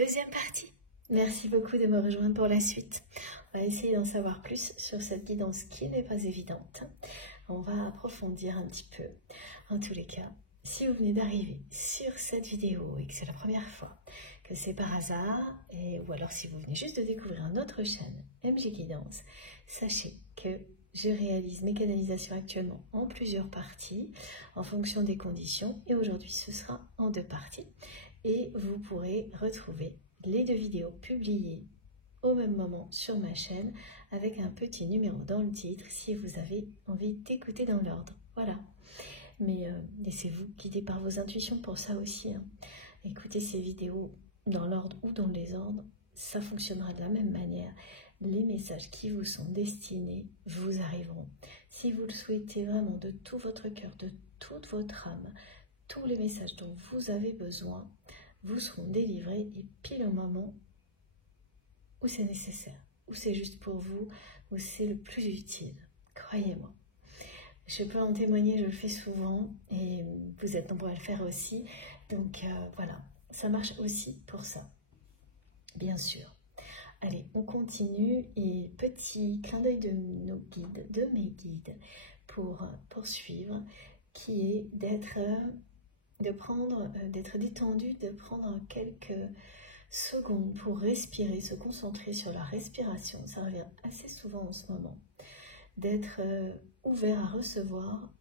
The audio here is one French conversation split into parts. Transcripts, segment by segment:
Deuxième partie. Merci beaucoup de me rejoindre pour la suite. On va essayer d'en savoir plus sur cette guidance qui n'est pas évidente. On va approfondir un petit peu. En tous les cas, si vous venez d'arriver sur cette vidéo et que c'est la première fois, que c'est par hasard, ou alors si vous venez juste de découvrir notre chaîne MJ Guidance, sachez que je réalise mes canalisations actuellement en plusieurs parties en fonction des conditions et aujourd'hui ce sera en 2 parties et vous pourrez retrouver les 2 vidéos publiées au même moment sur ma chaîne avec un petit numéro dans le titre si vous avez envie d'écouter dans l'ordre. Voilà. Mais laissez-vous guider par vos intuitions pour ça aussi. Écoutez ces vidéos dans l'ordre ou dans les ordres, ça fonctionnera de la même manière. Les messages qui vous sont destinés vous arriveront. Si vous le souhaitez vraiment de tout votre cœur, de toute votre âme, tous les messages dont vous avez besoin vous seront délivrés et pile au moment où c'est nécessaire, où c'est juste pour vous, où c'est le plus utile. Croyez-moi. Je peux en témoigner, je le fais souvent et vous êtes nombreux à le faire aussi. Donc voilà, ça marche aussi pour ça, bien sûr. Allez, on continue et petit clin d'œil de nos guides, de mes guides pour poursuivre, qui est d'être détendu, de prendre quelques secondes pour respirer, se concentrer sur la respiration. Ça revient assez souvent en ce moment. D'être ouvert à recevoir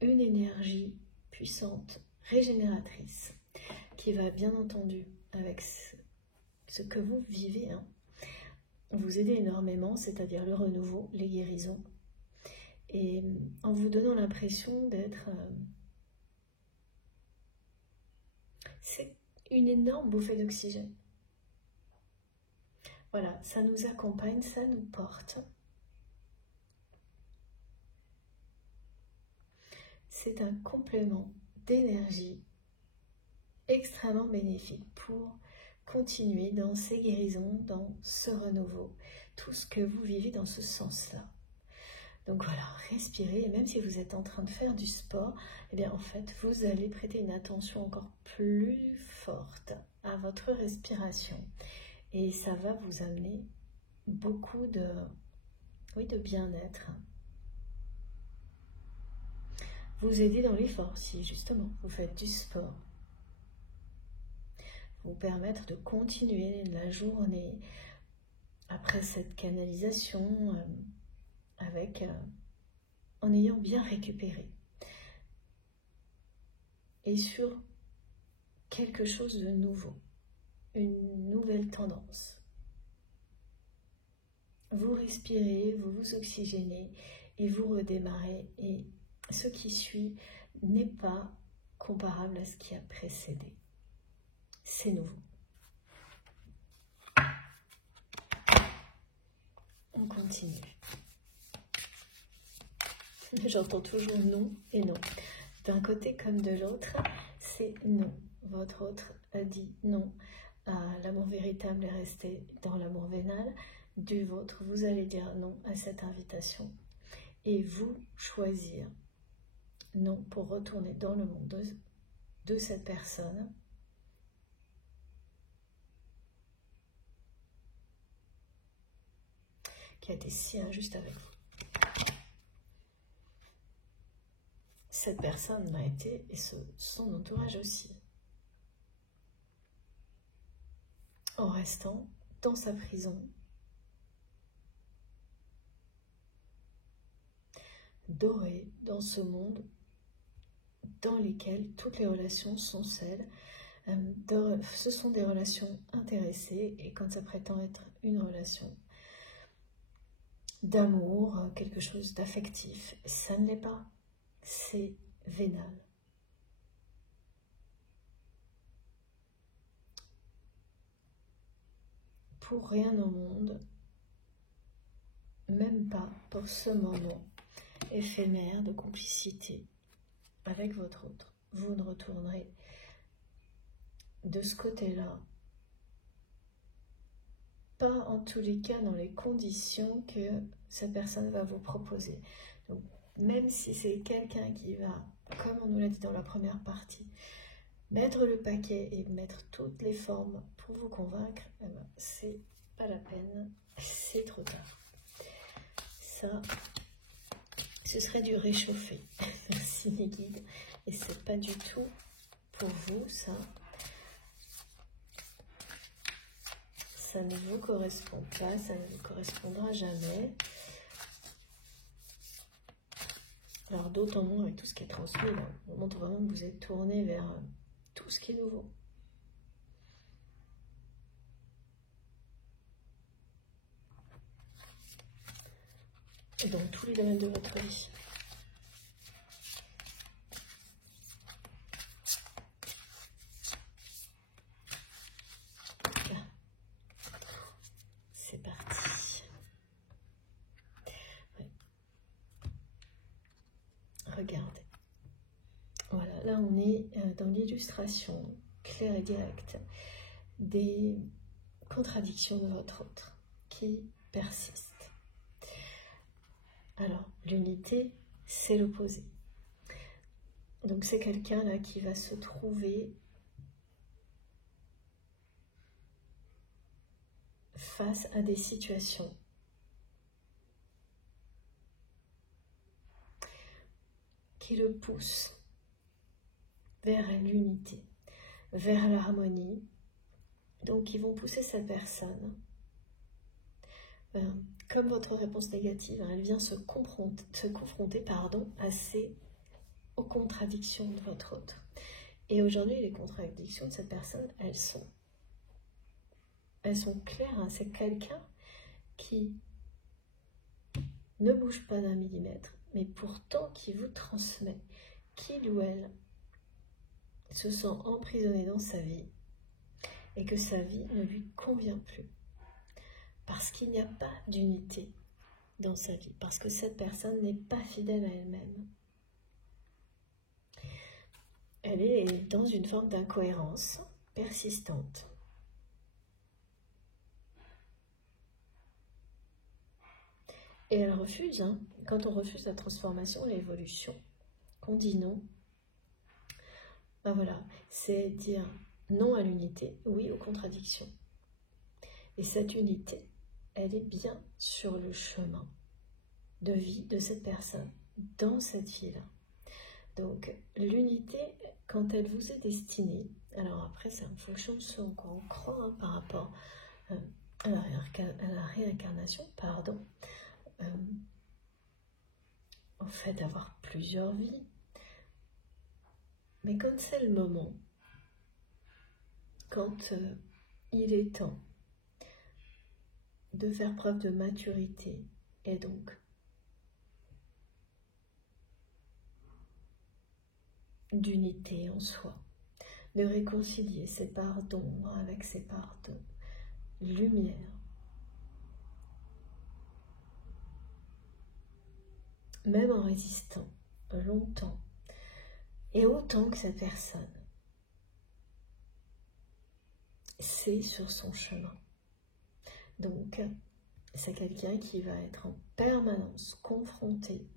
une énergie puissante, régénératrice, qui va bien entendu avec ce que vous vivez, vous aider énormément, c'est-à-dire le renouveau, les guérisons, et en vous donnant l'impression d'être... c'est une énorme bouffée d'oxygène. Voilà, ça nous accompagne, ça nous porte. C'est un complément d'énergie extrêmement bénéfique pour continuer dans ces guérisons, dans ce renouveau, tout ce que vous vivez dans ce sens-là. Donc voilà, respirez, et même si vous êtes en train de faire du sport, eh bien en fait, vous allez prêter une attention encore plus forte à votre respiration. Et ça va vous amener beaucoup de bien-être. Vous aider dans l'effort, si justement vous faites du sport. Vous permettre de continuer la journée après cette canalisation en ayant bien récupéré et sur quelque chose de nouveau, une nouvelle tendance. Vous respirez, vous vous oxygénez et vous redémarrez, et ce qui suit n'est pas comparable à ce qui a précédé. C'est nouveau. On continue. J'entends toujours non et non. D'un côté comme de l'autre, c'est non. Votre autre a dit non à l'amour véritable et rester dans l'amour vénal. Du vôtre, vous allez dire non à cette invitation et vous choisir non pour retourner dans le monde de cette personne. Qui a été si injuste avec vous. Cette personne l'a été, et son entourage aussi. En restant dans sa prison, dorée dans ce monde dans lequel toutes les relations sont celles. Ce sont des relations intéressées, et quand ça prétend être une relation d'amour, quelque chose d'affectif, ça ne l'est pas. C'est vénal. Pour rien au monde, même pas pour ce moment éphémère de complicité avec votre autre, vous ne retournerez de ce côté-là, pas en tous les cas dans les conditions que cette personne va vous proposer. Donc, même si c'est quelqu'un qui va, comme on nous l'a dit dans la première partie, mettre le paquet et mettre toutes les formes pour vous convaincre, eh ben, c'est pas la peine, c'est trop tard. Ça, ce serait du réchauffé. Merci les guides. Et c'est pas du tout pour vous, ça. Ça ne vous correspond pas, ça ne vous correspondra jamais. Alors d'autant moins avec tout ce qui est transmis, là, on montre vraiment que vous êtes tourné vers tout ce qui est nouveau. Et dans tous les domaines de votre vie. Là. C'est parti. Ouais. Regardez. Voilà, là on est dans l'illustration claire et directe des contradictions de votre autre qui persistent. Alors, l'unité, c'est l'opposé. Donc c'est quelqu'un là qui va se trouver face à des situations qui le poussent vers l'unité, vers l'harmonie. Donc ils vont pousser cette personne, comme votre réponse négative, elle vient se confronter aux contradictions de votre autre. Et aujourd'hui, les contradictions de cette personne, elles sont claires. Hein. C'est quelqu'un qui ne bouge pas d'un millimètre, mais pourtant qui vous transmet, qu'il ou elle se sent emprisonné dans sa vie et que sa vie ne lui convient plus. Parce qu'il n'y a pas d'unité dans sa vie, parce que cette personne n'est pas fidèle à elle-même. Elle est dans une forme d'incohérence persistante. Et elle refuse, hein. Quand on refuse la transformation, l'évolution, qu'on dit non, ben voilà, c'est dire non à l'unité, oui aux contradictions. Et cette unité, elle est bien sur le chemin de vie de cette personne, dans cette vie-là. Donc, l'unité, quand elle vous est destinée, alors après, c'est en fonction de ce qu'on croit, hein, par rapport à la réincarnation, pardon, en fait, avoir plusieurs vies. Mais quand c'est le moment, quand il est temps de faire preuve de maturité et donc d'unité en soi, de réconcilier ses parts d'ombre avec ses parts de lumière, même en résistant longtemps et autant que cette personne, c'est sur son chemin. Donc, c'est quelqu'un qui va être en permanence confronté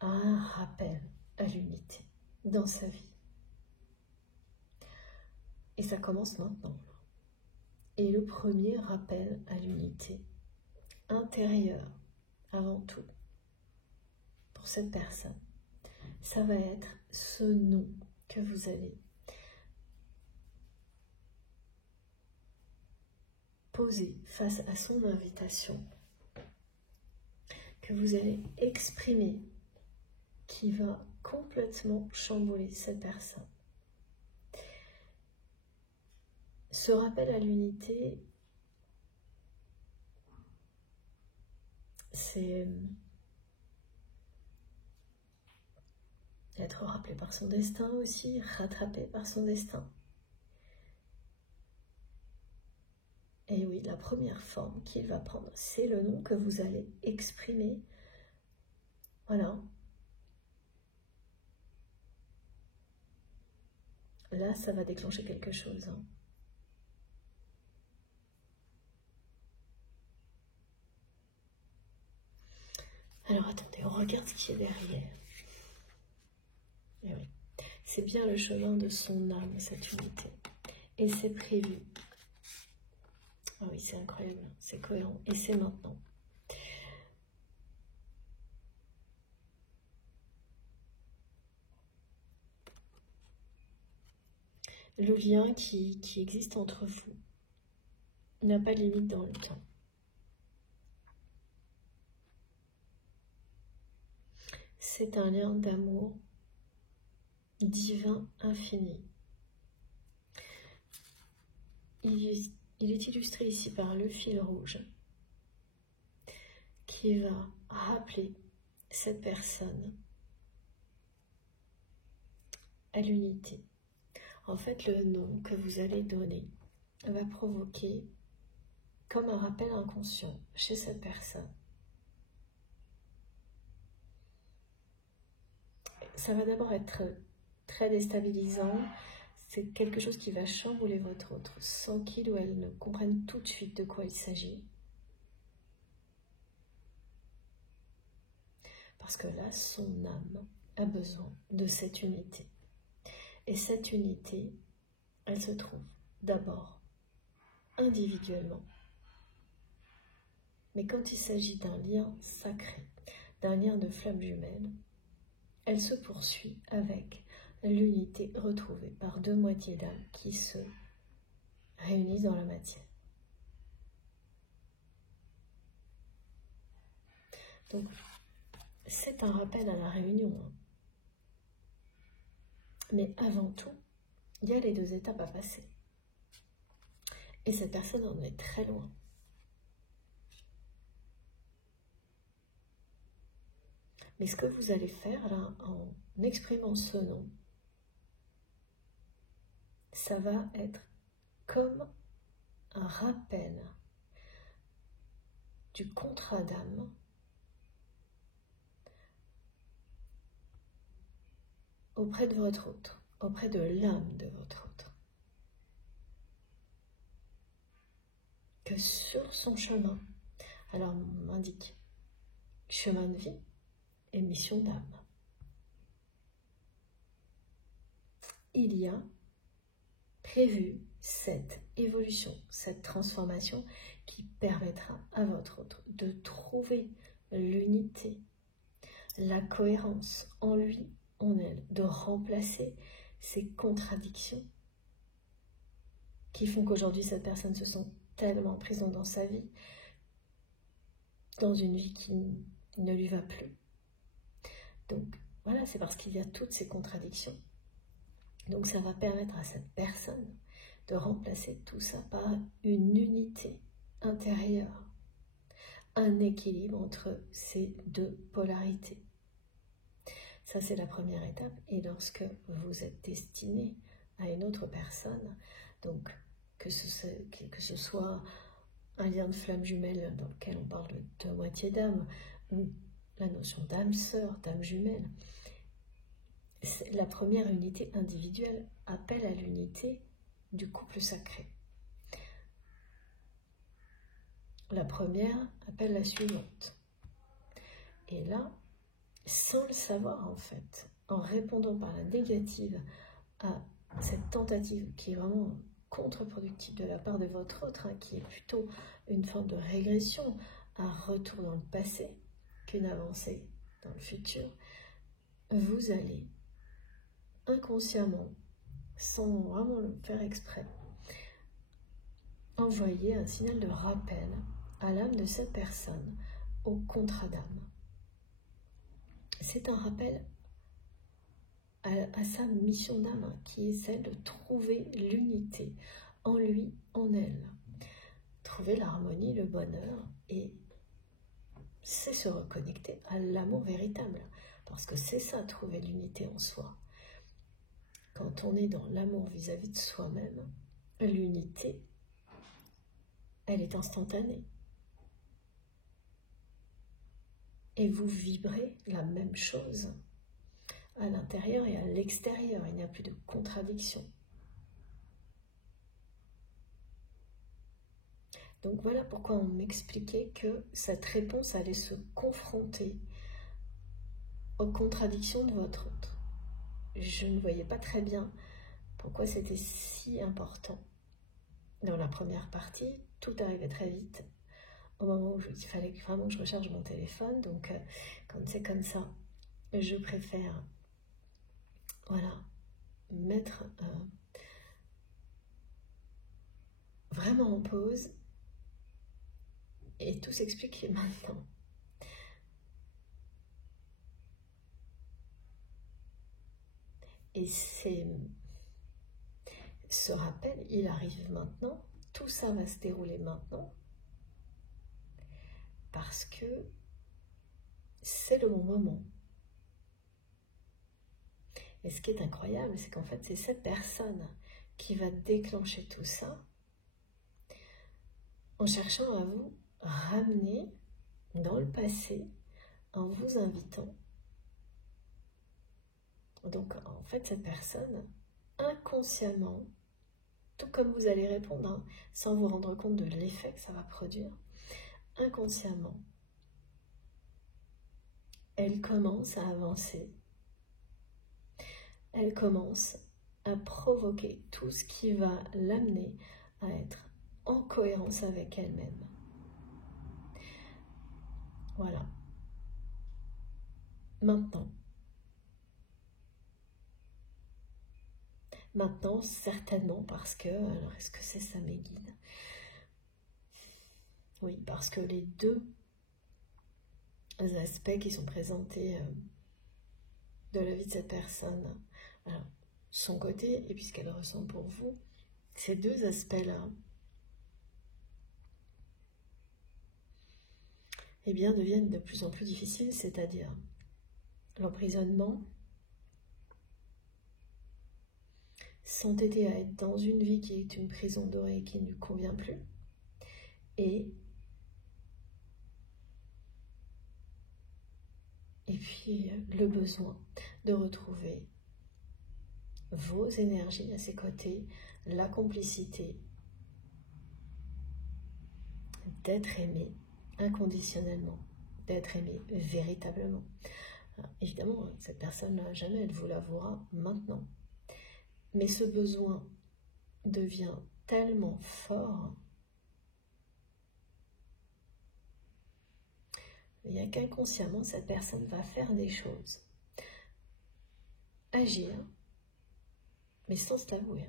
à un rappel à l'unité dans sa vie. Et ça commence maintenant. Et le premier rappel à l'unité intérieure, avant tout, pour cette personne, ça va être ce non que vous allez poser face à son invitation, que vous allez exprimer, qui va complètement chambouler cette personne. Ce rappel à l'unité, c'est être rappelé par son destin aussi, rattrapé par son destin. Et oui, la première forme qu'il va prendre, c'est le nom que vous allez exprimer. Voilà. Là, ça va déclencher quelque chose. Hein. Alors attendez, on regarde ce qui est derrière. Et oui. C'est bien le chemin de son âme, cette unité. Et c'est prévu. Ah oui, c'est incroyable, c'est cohérent. Et c'est maintenant. Le lien qui existe entre vous n'a pas de limite dans le temps. C'est un lien d'amour divin infini. Il est illustré ici par le fil rouge qui va rappeler cette personne à l'unité. En fait, le nom que vous allez donner va provoquer comme un rappel inconscient chez cette personne. Ça va d'abord être très déstabilisant. C'est quelque chose qui va chambouler votre autre sans qu'il ou elle ne comprenne tout de suite de quoi il s'agit. Parce que là, son âme a besoin de cette unité. Et cette unité, elle se trouve d'abord individuellement. Mais quand il s'agit d'un lien sacré, d'un lien de flamme jumelle, elle se poursuit avec l'unité retrouvée par deux moitiés d'âme qui se réunissent dans la matière. Donc, c'est un rappel à la réunion. Mais avant tout, il y a les deux étapes à passer. Et cette personne en est très loin. Mais ce que vous allez faire là, en exprimant ce nom, ça va être comme un rappel du contrat d'âme auprès de votre autre, auprès de l'âme de votre autre. Que sur son chemin, alors on m'indique chemin de vie et mission d'âme, il y a prévu cette évolution, cette transformation qui permettra à votre autre de trouver l'unité, la cohérence en lui, en elle, de remplacer ces contradictions qui font qu'aujourd'hui cette personne se sent tellement en prison dans sa vie, dans une vie qui ne lui va plus. Donc voilà, c'est parce qu'il y a toutes ces contradictions. Donc ça va permettre à cette personne de remplacer tout ça par une unité intérieure, un équilibre entre ces deux polarités. Ça, c'est la première étape. Et lorsque vous êtes destiné à une autre personne, donc que ce soit un lien de flamme jumelle dans lequel on parle de deux moitiés d'âme, ou la notion d'âme sœur, d'âme jumelle, la première unité individuelle appelle à l'unité du couple sacré. La première appelle la suivante. Et là, sans le savoir en fait, en répondant par la négative à cette tentative qui est vraiment contre-productive de la part de votre autre, hein, qui est plutôt une forme de régression, un retour dans le passé qu'une avancée dans le futur, vous allez inconsciemment, sans vraiment le faire exprès, envoyer un signal de rappel à l'âme de cette personne, au contrat d'âme. C'est un rappel à sa mission d'âme, qui est celle de trouver l'unité en lui, en elle. Trouver l'harmonie, le bonheur, et c'est se reconnecter à l'amour véritable. Parce que c'est ça, trouver l'unité en soi. Quand on est dans l'amour vis-à-vis de soi-même, l'unité, elle est instantanée. Et vous vibrez la même chose à l'intérieur et à l'extérieur. Il n'y a plus de contradiction. Donc voilà pourquoi on m'expliquait que cette réponse allait se confronter aux contradictions de votre autre. je ne voyais pas très bien pourquoi c'était si important. Dans la première partie, tout arrivait très vite. Au moment où il fallait vraiment que je recharge mon téléphone, donc quand c'est comme ça, je préfère, voilà, mettre vraiment en pause, et tout s'explique maintenant. Et ce rappel, il arrive maintenant, tout ça va se dérouler maintenant, parce que c'est le bon moment. Et ce qui est incroyable, c'est qu'en fait, c'est cette personne qui va déclencher tout ça en cherchant à vous ramener dans le passé, en vous invitant. Donc, en fait, cette personne, inconsciemment, tout comme vous allez répondre, hein, sans vous rendre compte de l'effet que ça va produire, inconsciemment, elle commence à avancer. Elle commence à provoquer tout ce qui va l'amener à être en cohérence avec elle-même. Voilà. Maintenant, certainement parce que, alors est-ce que c'est ça mes guides? Oui, parce que les deux aspects qui sont présentés de la vie de cette personne, alors, son côté et puis ce qu'elle ressent pour vous, ces deux aspects-là, eh bien, deviennent de plus en plus difficiles, c'est-à-dire l'emprisonnement, s'entêter à être dans une vie qui est une prison dorée qui ne lui convient plus, et puis le besoin de retrouver vos énergies à ses côtés, la complicité, d'être aimé inconditionnellement, d'être aimé véritablement. Alors, évidemment, cette personne-là, jamais elle vous l'avouera maintenant. Mais ce besoin devient tellement fort, il n'y a qu'inconsciemment, cette personne va faire des choses, agir, mais sans se l'avouer.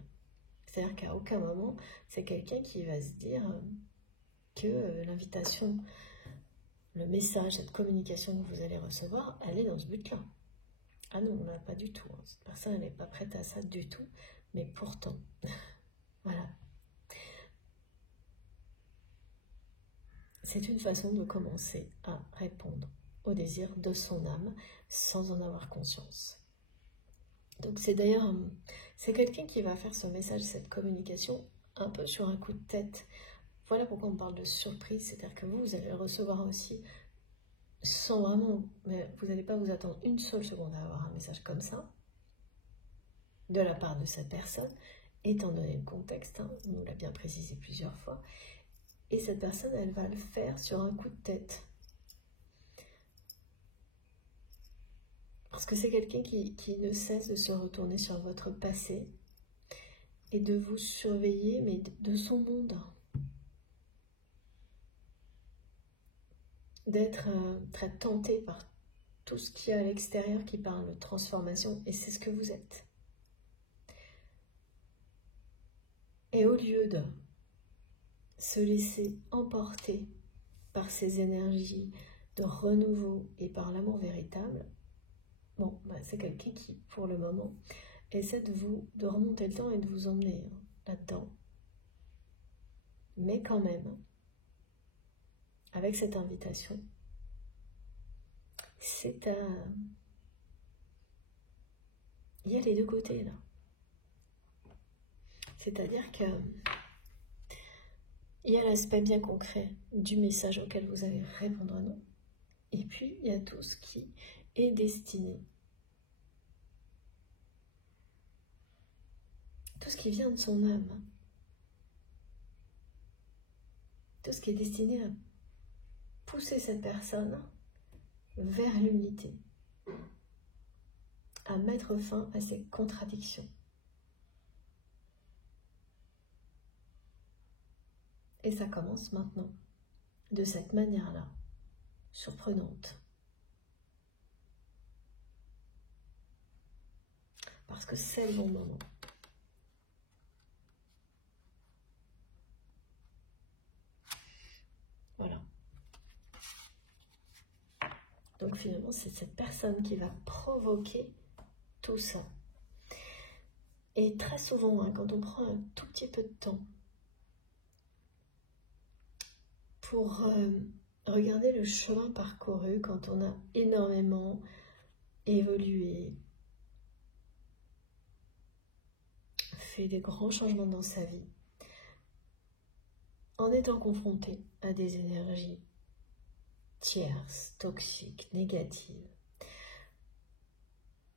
C'est-à-dire qu'à aucun moment, c'est quelqu'un qui va se dire que l'invitation, le message, cette communication que vous allez recevoir, elle est dans ce but-là. Ah non, là, pas du tout. Cette personne, elle n'est pas prête à ça du tout, mais pourtant, voilà. C'est une façon de commencer à répondre au désir de son âme sans en avoir conscience. Donc c'est d'ailleurs, c'est quelqu'un qui va faire ce message, cette communication, un peu sur un coup de tête. Voilà pourquoi on parle de surprise, c'est-à-dire que vous allez le recevoir aussi sans vraiment, mais vous n'allez pas vous attendre une seule seconde à avoir un message comme ça, de la part de cette personne, étant donné le contexte, hein, on nous l'a bien précisé plusieurs fois, et cette personne, elle va le faire sur un coup de tête. Parce que c'est quelqu'un qui ne cesse de se retourner sur votre passé et de vous surveiller, mais de son monde. D'être très tenté par tout ce qu'il y a à l'extérieur qui parle de transformation, et c'est ce que vous êtes. Et au lieu de se laisser emporter par ces énergies de renouveau et par l'amour véritable, bon, c'est quelqu'un qui, pour le moment, essaie de remonter le temps et de vous emmener là-dedans. Mais quand même, avec cette invitation, c'est il y a les deux côtés là. C'est-à-dire que il y a l'aspect bien concret du message auquel vous allez répondre non. Et puis, il y a tout ce qui est destiné. Tout ce qui vient de son âme. Tout ce qui est destiné à pousser cette personne vers l'unité. à mettre fin à ces contradictions. Et ça commence maintenant, de cette manière-là, surprenante. Parce que c'est le bon moment. Voilà. Donc finalement, c'est cette personne qui va provoquer tout ça. Et très souvent, hein, quand on prend un tout petit peu de temps pour regarder le chemin parcouru, quand on a énormément évolué, fait des grands changements dans sa vie, en étant confronté à des énergies tierces, toxiques, négatives,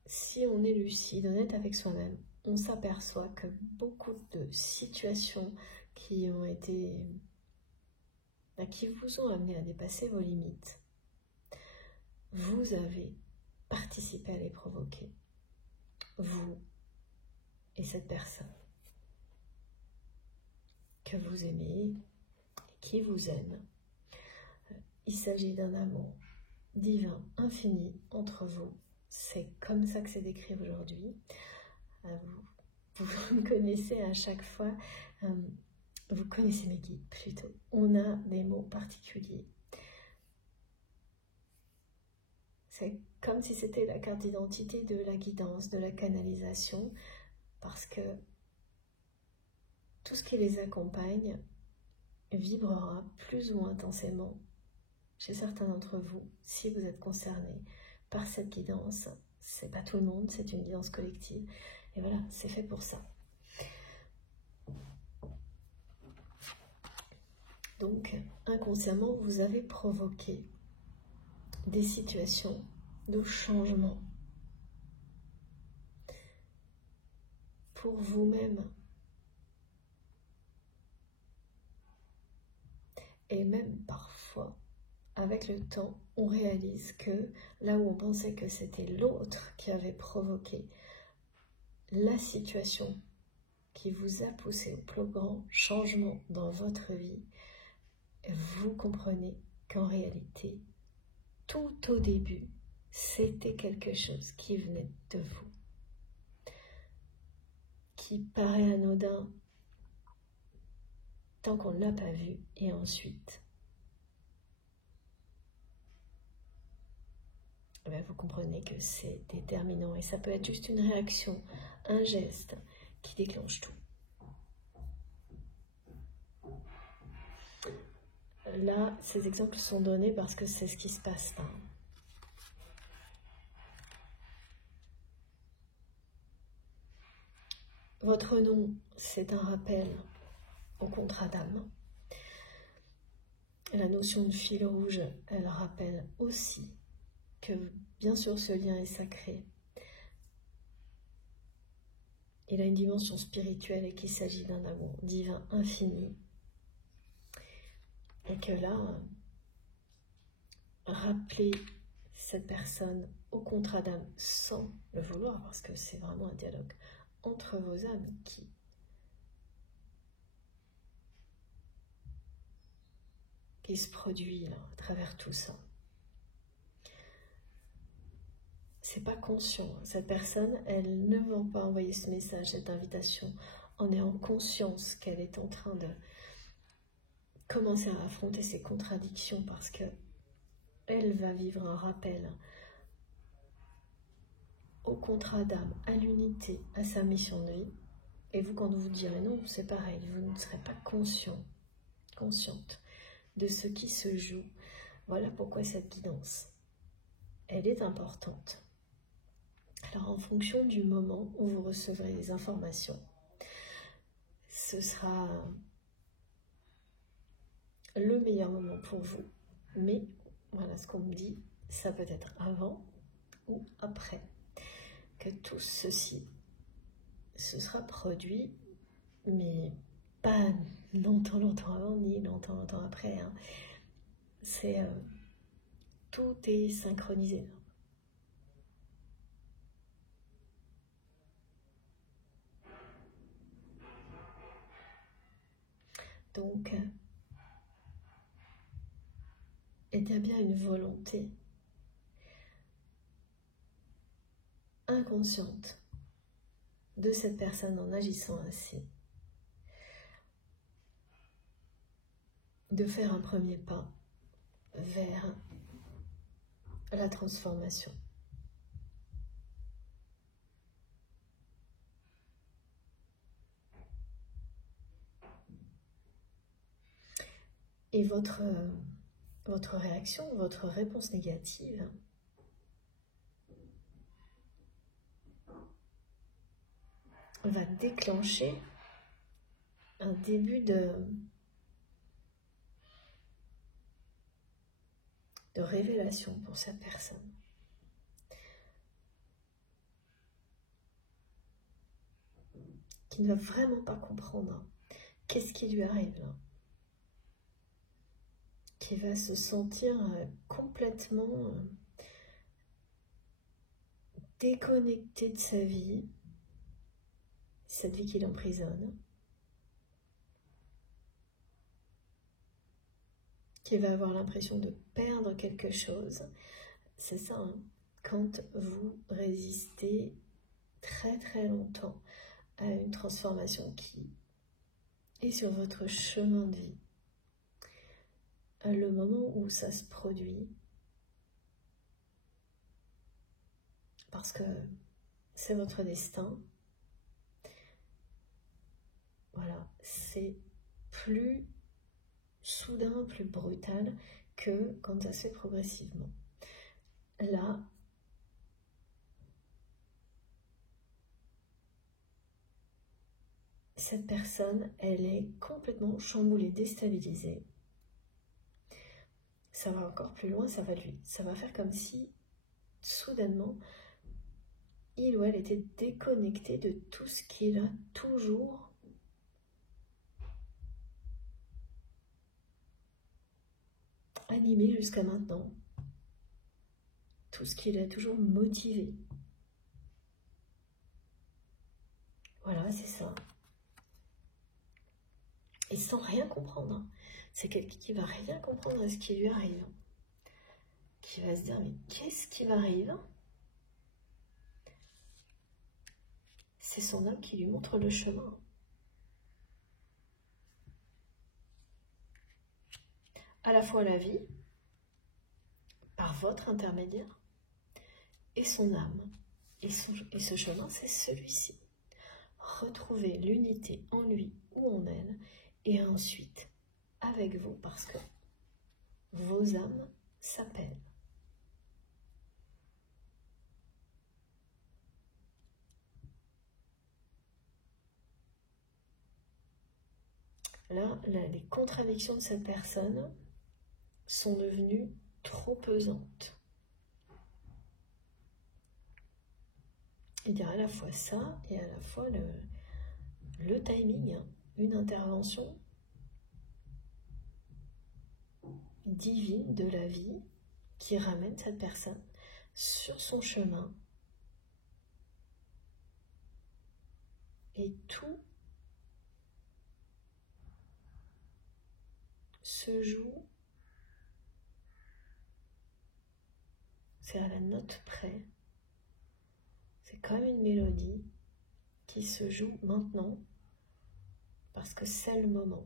si on est lucide, honnête avec soi-même, on s'aperçoit que beaucoup de situations qui ont été, qui vous ont amené à dépasser vos limites, vous avez participé à les provoquer, vous et cette personne que vous aimez et qui vous aime. Il s'agit d'un amour divin, infini entre vous. C'est comme ça que c'est décrit aujourd'hui. Vous me connaissez à chaque fois, vous connaissez mes guides plutôt. On a des mots particuliers. C'est comme si c'était la carte d'identité de la guidance, de la canalisation, parce que tout ce qui les accompagne vibrera plus ou moins intensément chez certains d'entre vous, si vous êtes concernés par cette guidance. C'est pas tout le monde, c'est une guidance collective. Et voilà, c'est fait pour ça. Donc, inconsciemment, vous avez provoqué des situations de changement pour vous-même. Et même parfois, avec le temps, on réalise que là où on pensait que c'était l'autre qui avait provoqué la situation qui vous a poussé au plus grand changement dans votre vie, vous comprenez qu'en réalité, tout au début, c'était quelque chose qui venait de vous, qui paraît anodin tant qu'on ne l'a pas vu, et ensuite, vous comprenez que c'est déterminant, et ça peut être juste une réaction, un geste qui déclenche tout. Là, ces exemples sont donnés parce que c'est ce qui se passe là. Votre nom, c'est un rappel au contrat d'âme. La notion de fil rouge, elle rappelle aussi que, bien sûr, ce lien est sacré. Il a une dimension spirituelle et qu'il s'agit d'un amour divin infini. Et que là, rappeler cette personne au contrat d'âme sans le vouloir, parce que c'est vraiment un dialogue entre vos âmes qui se produit là, à travers tout ça. C'est pas conscient. Cette personne, elle ne va pas envoyer ce message, cette invitation, en ayant conscience qu'elle est en train de commencer à affronter ses contradictions, parce que elle va vivre un rappel au contrat d'âme, à l'unité, à sa mission de vie. Et vous, quand vous direz non, c'est pareil, vous ne serez pas consciente de ce qui se joue. Voilà pourquoi cette guidance, elle est importante. Alors, en fonction du moment où vous recevrez les informations, ce sera le meilleur moment pour vous. Mais, voilà ce qu'on me dit, ça peut être avant ou après que tout ceci se sera produit, mais pas longtemps avant, ni longtemps après. Hein. Tout est synchronisé. Donc, il y a bien une volonté inconsciente de cette personne en agissant ainsi, de faire un premier pas vers la transformation. Et votre réaction, votre réponse négative va déclencher un début de révélation pour cette personne. Qui ne va vraiment pas comprendre qu'est-ce qui lui arrive là. Qui va se sentir complètement déconnecté de sa vie, cette vie qui l'emprisonne, qui va avoir l'impression de perdre quelque chose. C'est ça, hein, quand vous résistez très très longtemps à une transformation qui est sur votre chemin de vie. Le moment où ça se produit, parce que c'est votre destin, voilà, c'est plus soudain, plus brutal que quand ça se fait progressivement. Là, cette personne, elle est complètement chamboulée, déstabilisée. Ça va encore plus loin, ça va faire comme si, soudainement, il ou elle était déconnecté de tout ce qu'il a toujours animé jusqu'à maintenant. Tout ce qu'il a toujours motivé. Voilà, c'est ça. Et sans rien comprendre. C'est quelqu'un qui va rien comprendre à ce qui lui arrive. Qui va se dire, mais qu'est-ce qui m'arrive? C'est son âme qui lui montre le chemin. À la fois la vie, par votre intermédiaire, et son âme. Et ce chemin, c'est celui-ci. Retrouver l'unité en lui ou en elle, et ensuite avec vous, parce que vos âmes s'appellent. Là, les contradictions de cette personne sont devenues trop pesantes. Il y a à la fois ça et à la fois le timing, une intervention divine de la vie qui ramène cette personne sur son chemin. Et tout se joue, c'est à la note près. C'est comme une mélodie qui se joue maintenant parce que c'est le moment.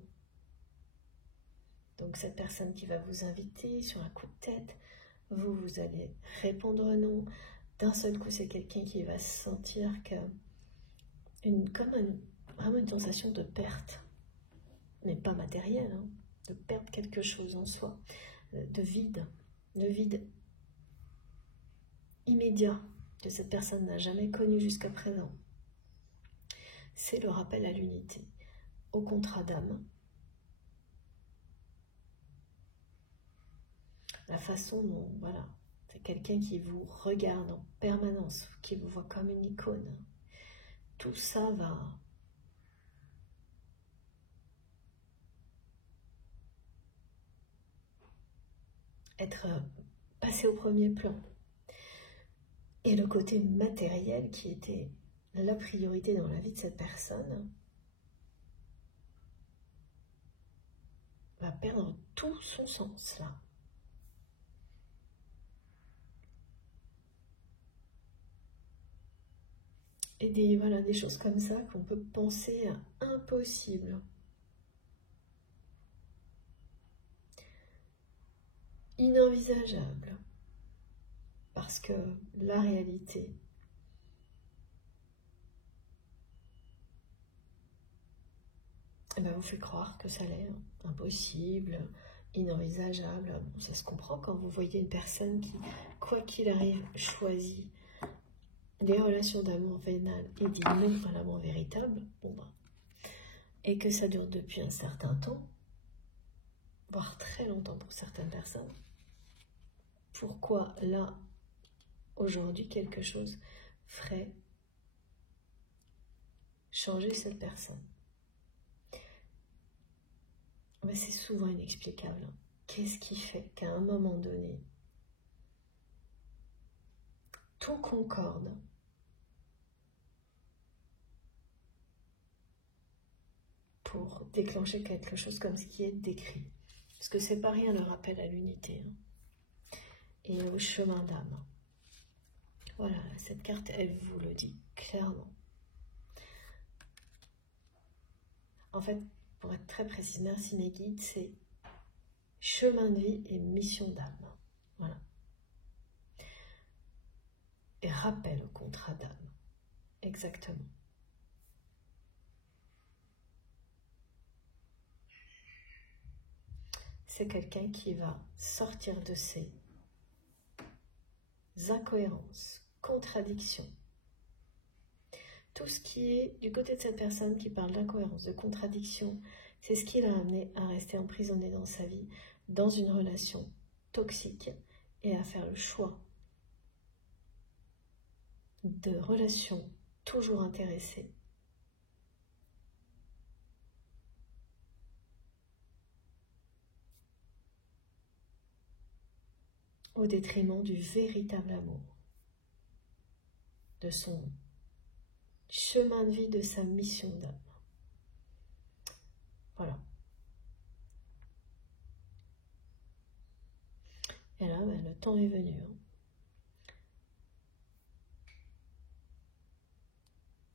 Donc cette personne qui va vous inviter sur un coup de tête, vous allez répondre non. D'un seul coup, c'est quelqu'un qui va sentir vraiment une sensation de perte, mais pas matérielle, hein, de perdre quelque chose en soi, de vide immédiat que cette personne n'a jamais connu jusqu'à présent. C'est le rappel à l'unité, au contrat d'âme, la façon dont, voilà, c'est quelqu'un qui vous regarde en permanence, qui vous voit comme une icône. Tout ça va être passé au premier plan. Et le côté matériel qui était la priorité dans la vie de cette personne perdre tout son sens là. Et voilà, des choses comme ça qu'on peut penser impossibles. Inenvisageables. Parce que la réalité, eh ben, vous fait croire que ça l'est, impossible, inenvisageable. Bon, ça se comprend quand vous voyez une personne qui, quoi qu'il arrive, choisit les relations d'amour vénal et dit non à l'amour véritable, bon ben, et que ça dure depuis un certain temps, voire très longtemps pour certaines personnes. Pourquoi là, aujourd'hui, quelque chose ferait changer cette personne? Mais c'est souvent inexplicable. Qu'est-ce qui fait qu'à un moment donné, tout concorde pour déclencher quelque chose comme ce qui est décrit? Parce que c'est pas rien le rappel à l'unité et au chemin d'âme. Voilà, cette carte, elle vous le dit clairement. En fait, pour être très précis, merci mes guides, c'est chemin de vie et mission d'âme. Voilà. Et rappel au contrat d'âme. Exactement. C'est quelqu'un qui va sortir de ses incohérences, contradictions. Tout ce qui est du côté de cette personne qui parle d'incohérence, de contradiction, c'est ce qui l'a amené à rester emprisonné dans sa vie, dans une relation toxique et à faire le choix de relations toujours intéressées. Au détriment du véritable amour, de son chemin de vie, de sa mission d'âme. Voilà. Et là, ben, le temps est venu.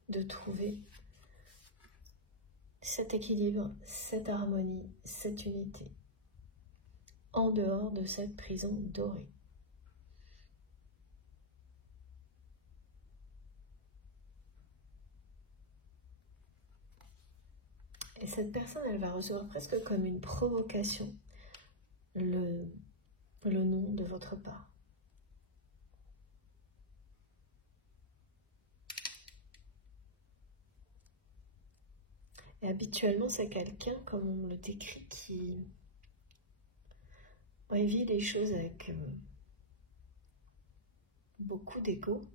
De trouver cet équilibre, cette harmonie, cette unité, en dehors de cette prison dorée. Et cette personne, elle va recevoir presque comme une provocation le nom de votre part. Et habituellement, c'est quelqu'un, comme on me le décrit, qui vit les choses avec beaucoup d'ego.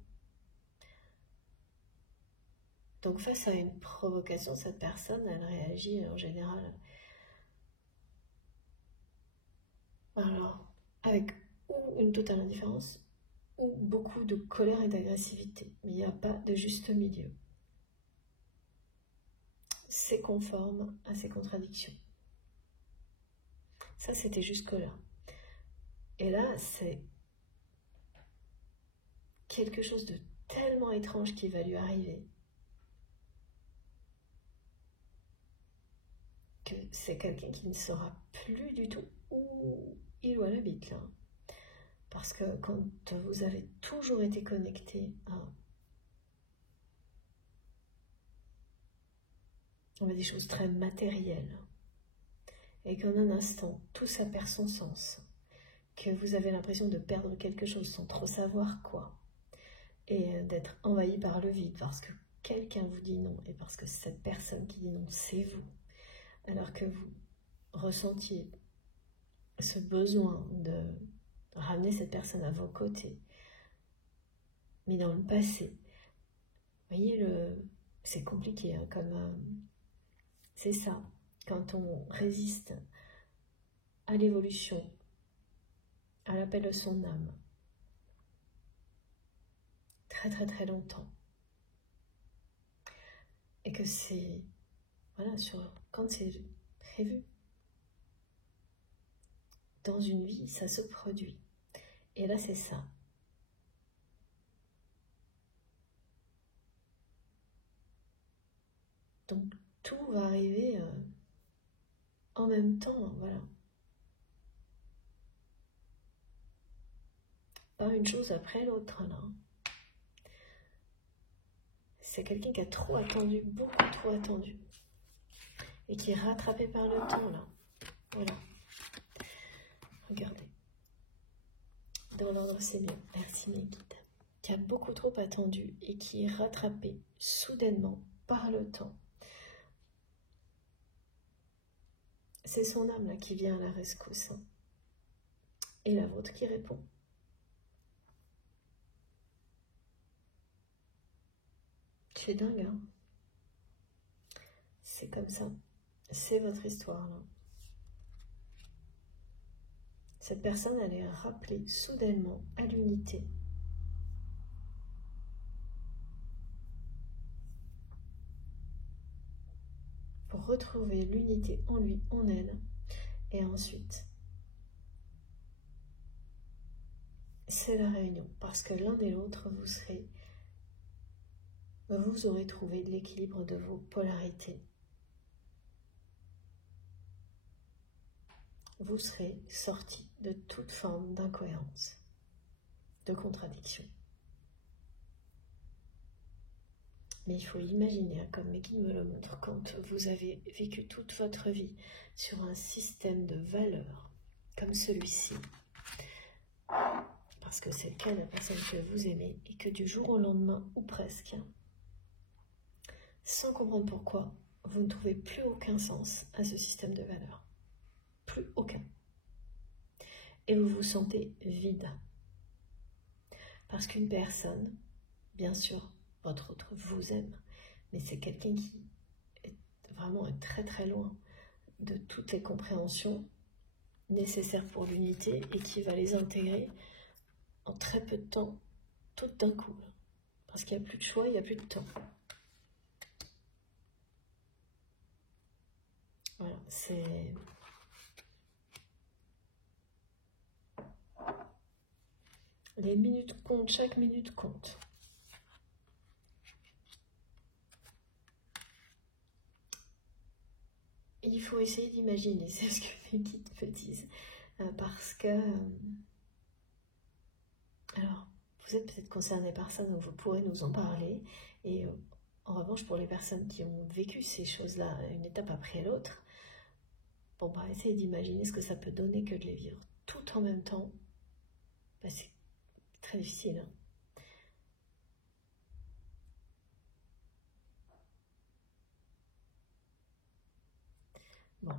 Donc face à une provocation, cette personne, elle réagit en général alors avec ou une totale indifférence ou beaucoup de colère et d'agressivité. Mais il n'y a pas de juste milieu. C'est conforme à ses contradictions. Ça, c'était jusque-là. Et là, c'est quelque chose de tellement étrange qui va lui arriver que c'est quelqu'un qui ne saura plus du tout où il ou elle habite là. Parce que quand vous avez toujours été connecté à des choses très matérielles et qu'en un instant, tout ça perd son sens, que vous avez l'impression de perdre quelque chose sans trop savoir quoi, et d'être envahi par le vide parce que quelqu'un vous dit non et parce que cette personne qui dit non, c'est vous, alors que vous ressentiez ce besoin de ramener cette personne à vos côtés, mais dans le passé. Vous voyez, c'est compliqué, hein, c'est ça, quand on résiste à l'évolution, à l'appel de son âme, très très très longtemps, et que c'est, voilà, quand c'est prévu, dans une vie, ça se produit. Et là, c'est ça. Donc, tout va arriver en même temps, voilà. Pas une chose après l'autre, là. C'est quelqu'un qui a trop attendu, beaucoup trop attendu. Et qui est rattrapé par le temps, là. Voilà. Regardez. Dans l'ordre, c'est mieux. Merci mes guides. Qui a beaucoup trop attendu et qui est rattrapé soudainement par le temps. C'est son âme, là, qui vient à la rescousse. Et la vôtre qui répond. C'est dingue, hein? C'est comme ça. C'est votre histoire, là. Cette personne, elle est rappelée soudainement à l'unité. Pour retrouver l'unité en lui, en elle. Et ensuite, c'est la réunion. Parce que l'un et l'autre, vous aurez trouvé l'équilibre de vos polarités. Vous serez sorti de toute forme d'incohérence, de contradiction. Mais il faut imaginer, hein, comme mes guides me le montrent, quand vous avez vécu toute votre vie sur un système de valeurs comme celui-ci, parce que c'est le cas de la personne que vous aimez, et que du jour au lendemain, ou presque, sans comprendre pourquoi, vous ne trouvez plus aucun sens à ce système de valeurs. Plus aucun. Et vous vous sentez vide. Parce qu'une personne, bien sûr, votre autre vous aime, mais c'est quelqu'un qui est vraiment très très loin de toutes les compréhensions nécessaires pour l'unité et qui va les intégrer en très peu de temps, tout d'un coup. Parce qu'il n'y a plus de choix, il n'y a plus de temps. Voilà, c'est... Les minutes comptent, chaque minute compte. Il faut essayer d'imaginer, c'est ce que les guides me disent. Parce que... alors, vous êtes peut-être concerné par ça, donc vous pourrez nous en parler. Et en revanche, pour les personnes qui ont vécu ces choses-là, une étape après l'autre, bon, bah, essayez d'imaginer ce que ça peut donner que de les vivre tout en même temps. Bah, c'est très difficile, hein. Bon.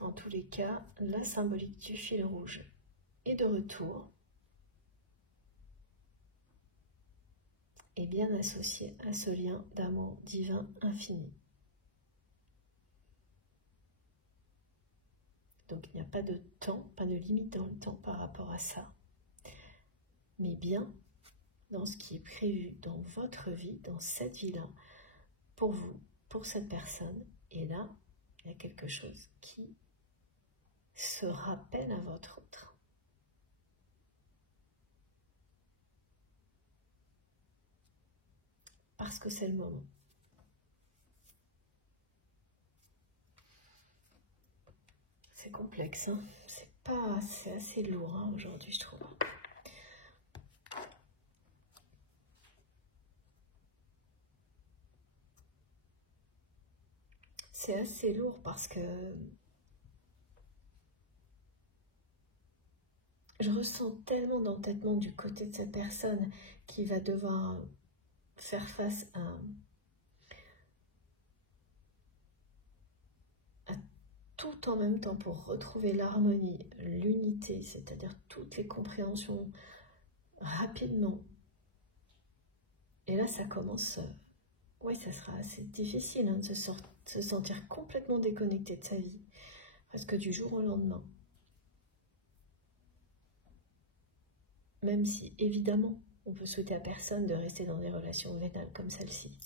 En tous les cas, la symbolique du fil rouge est de retour et bien associée à ce lien d'amour divin infini. Donc il n'y a pas de temps, pas de limite dans le temps par rapport à ça, mais bien dans ce qui est prévu dans votre vie, dans cette vie-là, pour vous, pour cette personne. Et là, il y a quelque chose qui se rappelle à votre autre. Parce que c'est le moment. C'est complexe, hein. C'est assez lourd, hein, aujourd'hui, je trouve. C'est assez lourd parce que je ressens tellement d'entêtement du côté de cette personne qui va devoir faire face à tout en même temps pour retrouver l'harmonie, l'unité, c'est-à-dire toutes les compréhensions rapidement. Et là, ça commence... oui, ça sera assez difficile, hein, de se sentir complètement déconnecté de sa vie, presque du jour au lendemain. Même si, évidemment, on peut souhaiter à personne de rester dans des relations vénales comme celle-ci.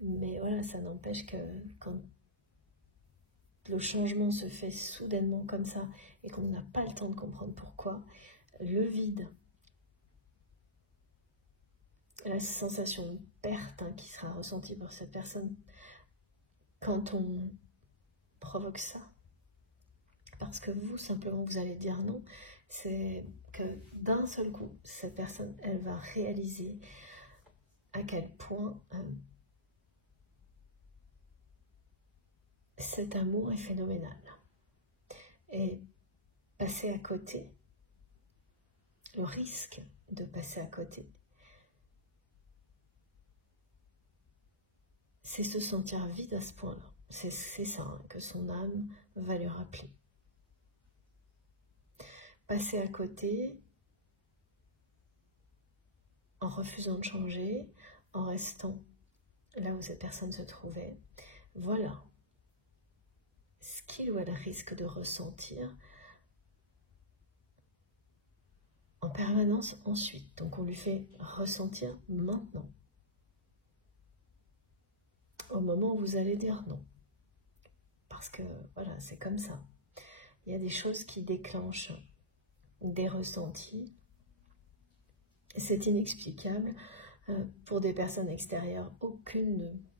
Mais voilà, ça n'empêche que quand le changement se fait soudainement comme ça et qu'on n'a pas le temps de comprendre pourquoi, le vide, la sensation de perte qui sera ressentie par cette personne quand on provoque ça, parce que vous, simplement, vous allez dire non, c'est que d'un seul coup, cette personne, elle va réaliser à quel point cet amour est phénoménal. Et passer à côté, le risque de passer à côté, c'est se sentir vide à ce point-là. C'est ça que son âme va lui rappeler. Passer à côté, en refusant de changer, en restant là où cette personne se trouvait, voilà ce qu'il ou elle risque de ressentir en permanence ensuite. Donc on lui fait ressentir maintenant, au moment où vous allez dire non. Parce que voilà, c'est comme ça. Il y a des choses qui déclenchent des ressentis. C'est inexplicable. Pour des personnes extérieures,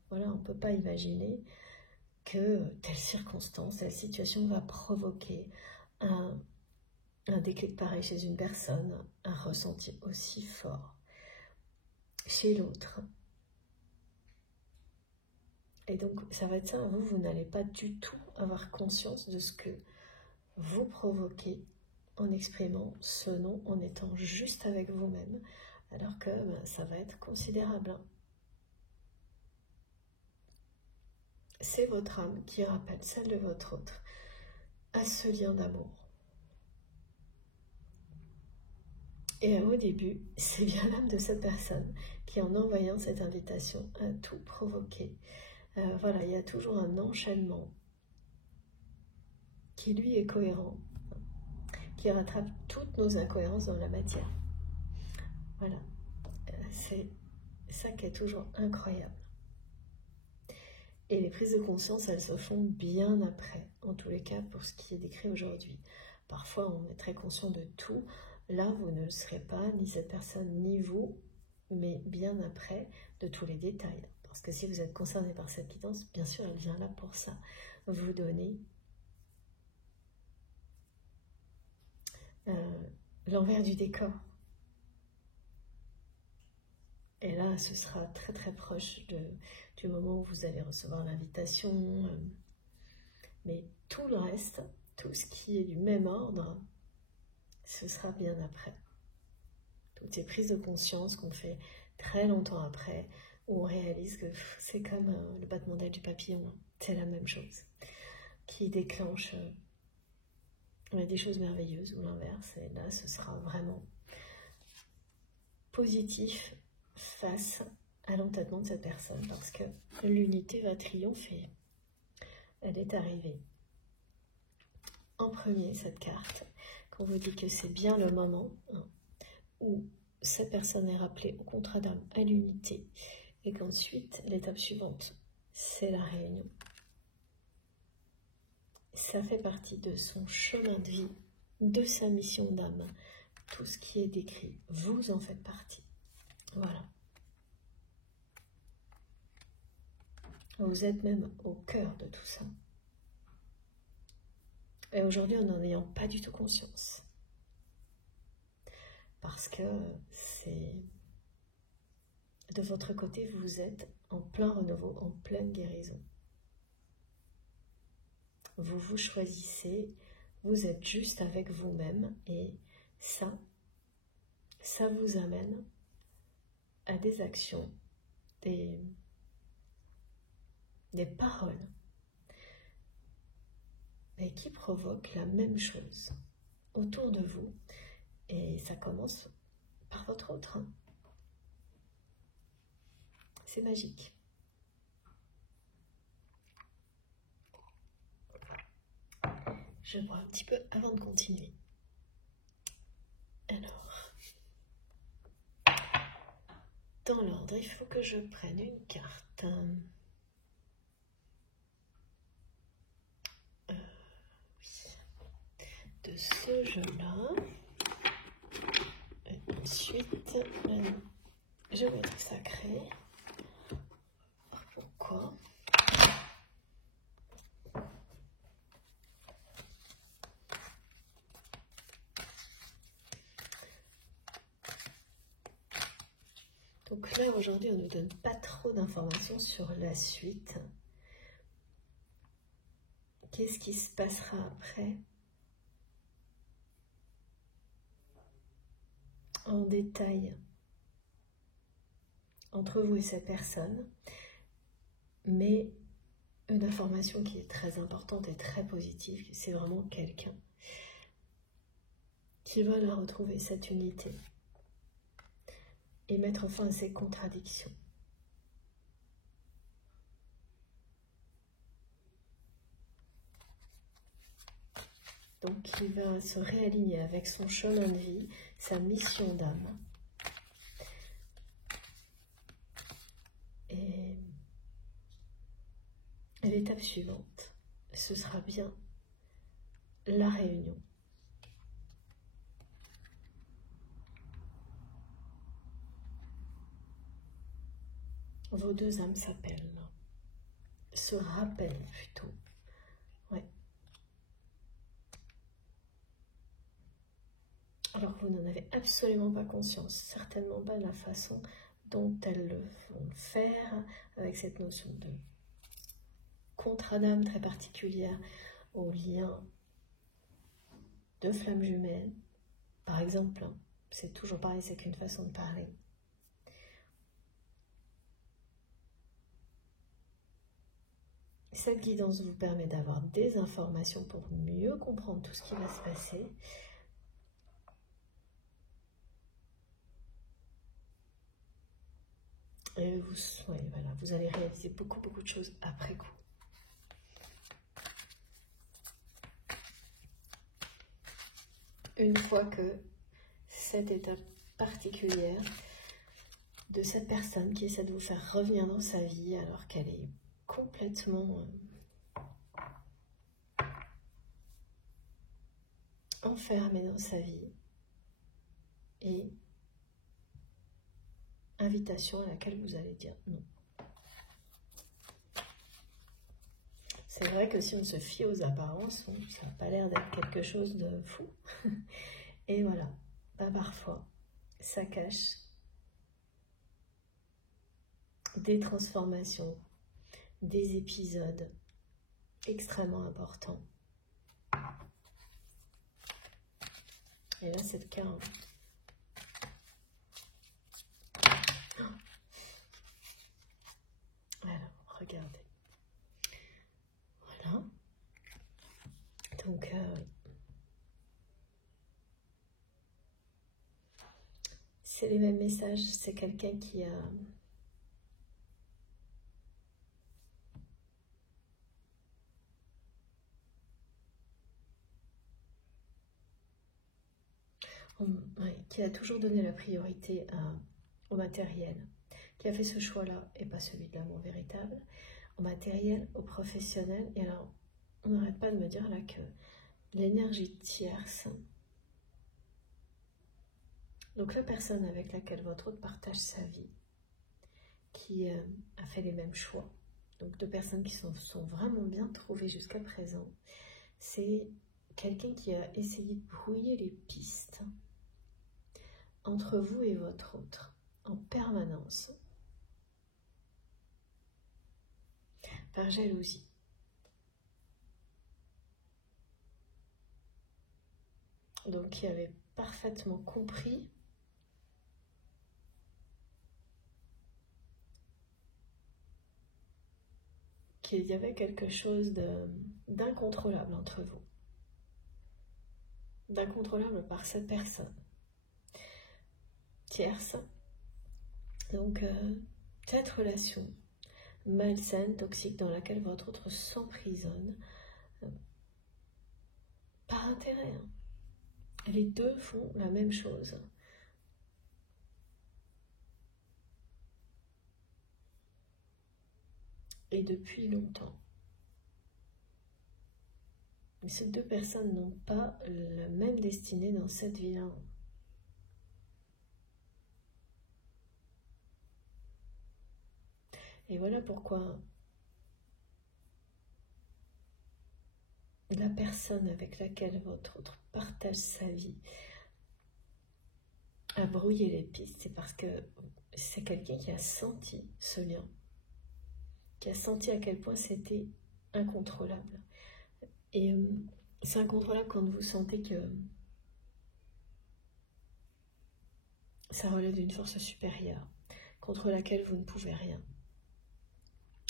voilà, on ne peut pas imaginer que telle circonstance, telle situation va provoquer un déclic pareil chez une personne, un ressenti aussi fort chez l'autre. Et donc, ça va être ça, vous n'allez pas du tout avoir conscience de ce que vous provoquez en exprimant ce non, en étant juste avec vous-même, alors que ça va être considérable. C'est votre âme qui rappelle celle de votre autre à ce lien d'amour. Et au début, c'est bien l'âme de cette personne qui, en envoyant cette invitation, a tout provoqué. Voilà, il y a toujours un enchaînement qui, lui, est cohérent, qui rattrape toutes nos incohérences dans la matière. Voilà, c'est ça qui est toujours incroyable. Et les prises de conscience, elles se font bien après, en tous les cas, pour ce qui est décrit aujourd'hui. Parfois, on est très conscient de tout. Là, vous ne le serez pas, ni cette personne, ni vous, mais bien après, de tous les détails. Parce que si vous êtes concerné par cette guidance, bien sûr, elle vient là pour ça. Vous donner l'envers du décor. Et là, ce sera très très proche du moment où vous allez recevoir l'invitation. Mais tout le reste, tout ce qui est du même ordre, ce sera bien après. Toutes ces prises de conscience qu'on fait très longtemps après, où on réalise que c'est comme le battement d'aile du papillon, c'est la même chose, qui déclenche des choses merveilleuses ou l'inverse. Et là, ce sera vraiment positif face à l'entêtement de cette personne, parce que l'unité va triompher. Elle est arrivée en premier, cette carte, qu'on vous dit que c'est bien le moment où cette personne est rappelée au contrat d'âme, à l'unité, et qu'ensuite, l'étape suivante, c'est la réunion. Ça fait partie de son chemin de vie, de sa mission d'âme. Tout ce qui est décrit, vous en faites partie. Voilà. Vous êtes même au cœur de tout ça. Et aujourd'hui, en n'en ayant pas du tout conscience. Parce que c'est... De votre côté, vous êtes en plein renouveau, en pleine guérison. Vous vous choisissez, vous êtes juste avec vous-même et ça vous amène à des actions, des paroles, mais qui provoquent la même chose autour de vous. Et ça commence par votre autre. C'est magique. Je bois un petit peu avant de continuer. Alors, dans l'ordre, il faut que je prenne une carte. ce jeu-là. Ensuite, géométrie sacrée. Pourquoi? Donc là, aujourd'hui, on ne nous donne pas trop d'informations sur la suite. Qu'est-ce qui se passera après? En détail, entre vous et cette personne. Mais une information qui est très importante et très positive, c'est vraiment quelqu'un qui va la retrouver, cette unité, et mettre fin à ces contradictions. Donc il va se réaligner avec son chemin de vie, sa mission d'âme. Et l'étape suivante, ce sera bien la réunion. Vos deux âmes s'appellent, se rappellent plutôt. Ouais. Alors vous n'en avez absolument pas conscience, certainement pas de la façon dont elles le vont faire, avec cette notion de contrat d'âme très particulière au lien de flammes jumelles. Par exemple, c'est toujours pareil, c'est qu'une façon de parler. Cette guidance vous permet d'avoir des informations pour mieux comprendre tout ce qui va se passer. Et vous allez réaliser beaucoup de choses après coup. Une fois que cette étape particulière de cette personne qui essaie de vous faire revenir dans sa vie alors qu'elle est complètement enfermée dans sa vie, et invitation à laquelle vous allez dire non. C'est vrai que si on se fie aux apparences, ça n'a pas l'air d'être quelque chose de fou. Et voilà, parfois, ça cache des transformations, des épisodes extrêmement importants. Et là, c'est le cas. Alors, regardez. Voilà. Donc, c'est les mêmes messages. C'est quelqu'un qui a... qui a toujours donné la priorité au matériel, qui a fait ce choix-là et pas celui de l'amour véritable, au matériel, au professionnel. Et alors, on n'arrête pas de me dire là que l'énergie tierce, donc la personne avec laquelle votre autre partage sa vie, qui a fait les mêmes choix, donc deux personnes qui sont vraiment bien trouvées jusqu'à présent, c'est quelqu'un qui a essayé de brouiller les pistes entre vous et votre autre en permanence, par jalousie. Donc qui avait parfaitement compris qu'il y avait quelque chose d'incontrôlable entre vous, d'incontrôlable par cette personne tierce. Donc cette relation malsaine, toxique, dans laquelle votre autre s'emprisonne par intérêt. Les deux font la même chose. Et depuis longtemps. Mais ces deux personnes n'ont pas la même destinée dans cette vie-là. Et voilà pourquoi la personne avec laquelle votre autre partage sa vie a brouillé les pistes, c'est parce que c'est quelqu'un qui a senti ce lien, qui a senti à quel point c'était incontrôlable. Et c'est incontrôlable quand vous sentez que ça relève d'une force supérieure, contre laquelle vous ne pouvez rien.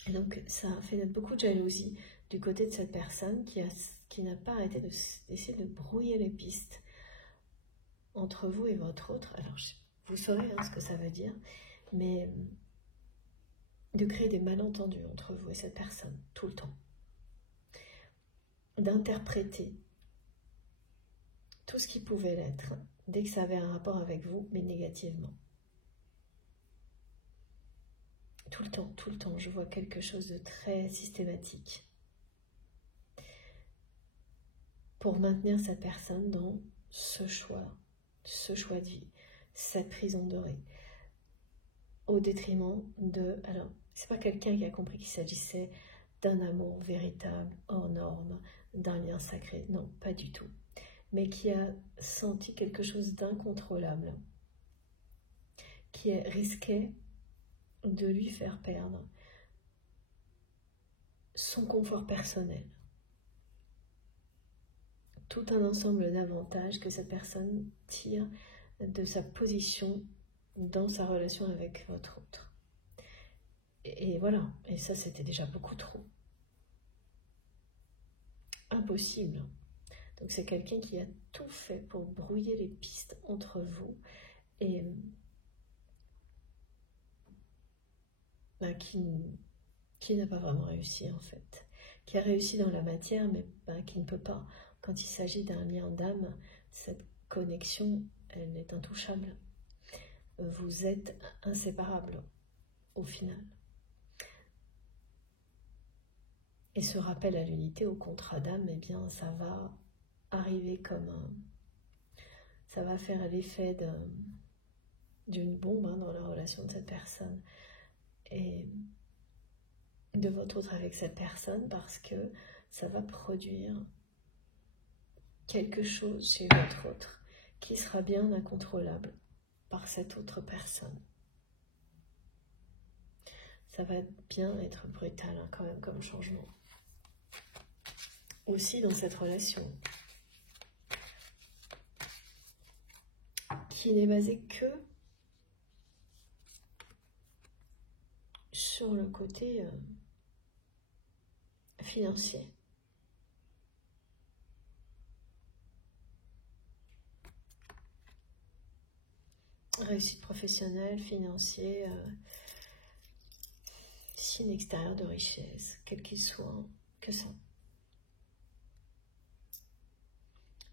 Et donc ça a fait naître beaucoup de jalousie du côté de cette personne qui n'a pas arrêté d'essayer de brouiller les pistes entre vous et votre autre. Alors vous saurez ce que ça veut dire, mais de créer des malentendus entre vous et cette personne, tout le temps. D'interpréter tout ce qui pouvait l'être, dès que ça avait un rapport avec vous, mais négativement. Tout le temps, je vois quelque chose de très systématique. Pour maintenir cette personne dans ce choix de vie, cette prison dorée, au détriment de... Alors, c'est pas quelqu'un qui a compris qu'il s'agissait d'un amour véritable, hors norme, d'un lien sacré, non, pas du tout, mais qui a senti quelque chose d'incontrôlable, qui risquait de lui faire perdre son confort personnel. Tout un ensemble d'avantages que cette personne tire de sa position dans sa relation avec votre autre. Et voilà, et ça c'était déjà beaucoup trop. Impossible. Donc c'est quelqu'un qui a tout fait pour brouiller les pistes entre vous et qui n'a pas vraiment réussi en fait. Qui a réussi dans la matière mais qui ne peut pas. Quand il s'agit d'un lien d'âme, cette connexion, elle est intouchable. Vous êtes inséparables au final. Et ce rappel à l'unité, au contrat d'âme, eh bien, ça va arriver ça va faire l'effet d'une bombe dans la relation de cette personne et de votre autre avec cette personne, parce que ça va produire quelque chose chez votre autre qui sera bien incontrôlable par cette autre personne. Ça va bien être brutal quand même comme changement. Aussi dans cette relation qui n'est basée que sur le côté financier. Réussite professionnelle, financier, signe extérieur de richesse, quel qu'il soit, que ça.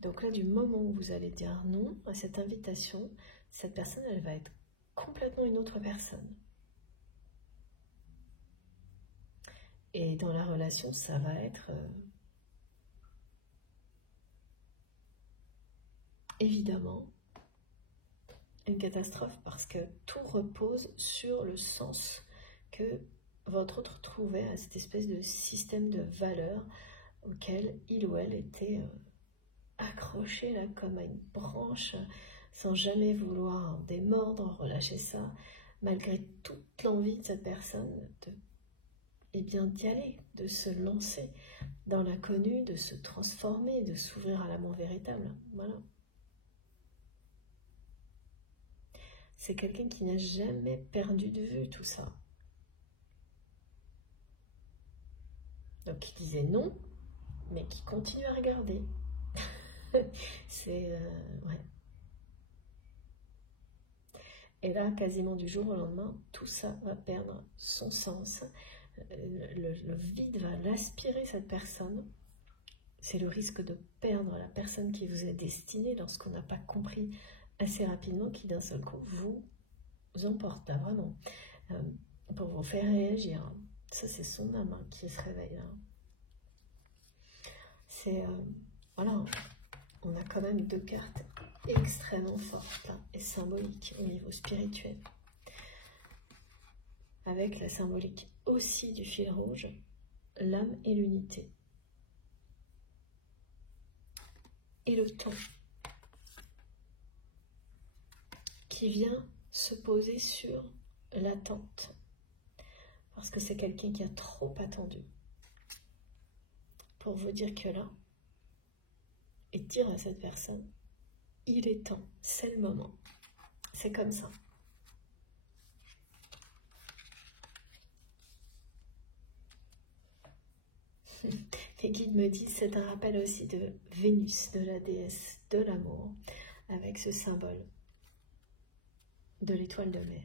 Donc là, du moment où vous allez dire non à cette invitation, cette personne, elle va être complètement une autre personne. Et dans la relation, ça va être évidemment une catastrophe, parce que tout repose sur le sens que votre autre trouvait à cette espèce de système de valeurs auquel il ou elle était accroché là comme à une branche, sans jamais vouloir en démordre, relâcher ça, malgré toute l'envie de cette personne d'y aller, de se lancer dans l'inconnu, de se transformer, de s'ouvrir à l'amour véritable. Voilà. C'est quelqu'un qui n'a jamais perdu de vue tout ça. Donc qui disait non, mais qui continue à regarder. C'est... ouais. Et là, quasiment du jour au lendemain, tout ça va perdre son sens. Le vide va l'aspirer, cette personne. C'est le risque de perdre la personne qui vous est destinée lorsqu'on n'a pas compris assez rapidement, qui d'un seul coup vous emporte, là, vraiment, pour vous faire réagir. Ça, c'est son âme qui se réveille là. c'est... voilà, on a quand même deux cartes extrêmement fortes hein, et symboliques au niveau spirituel. Avec la symbolique aussi du fil rouge, l'âme et l'unité. Et le temps qui vient se poser sur l'attente. Parce que c'est quelqu'un qui a trop attendu. Pour vous dire que là, et dire à cette personne, il est temps, c'est le moment. C'est comme ça. Les guides me disent, c'est un rappel aussi de Vénus, de la déesse de l'amour, avec ce symbole de l'étoile de mer.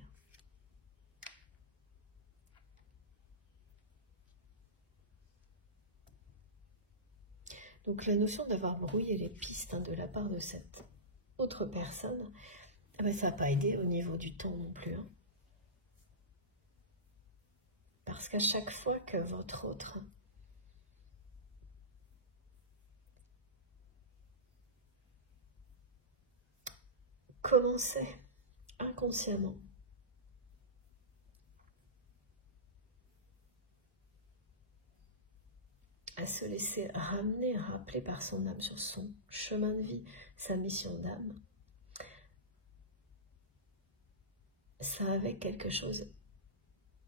Donc la notion d'avoir brouillé les pistes hein, de la part de cette autre personne, eh ben, ça n'a pas aidé au niveau du temps non plus. Hein. Parce qu'à chaque fois que votre autre commençait inconsciemment à se laisser ramener, rappeler par son âme sur son chemin de vie, sa mission d'âme, ça avait quelque chose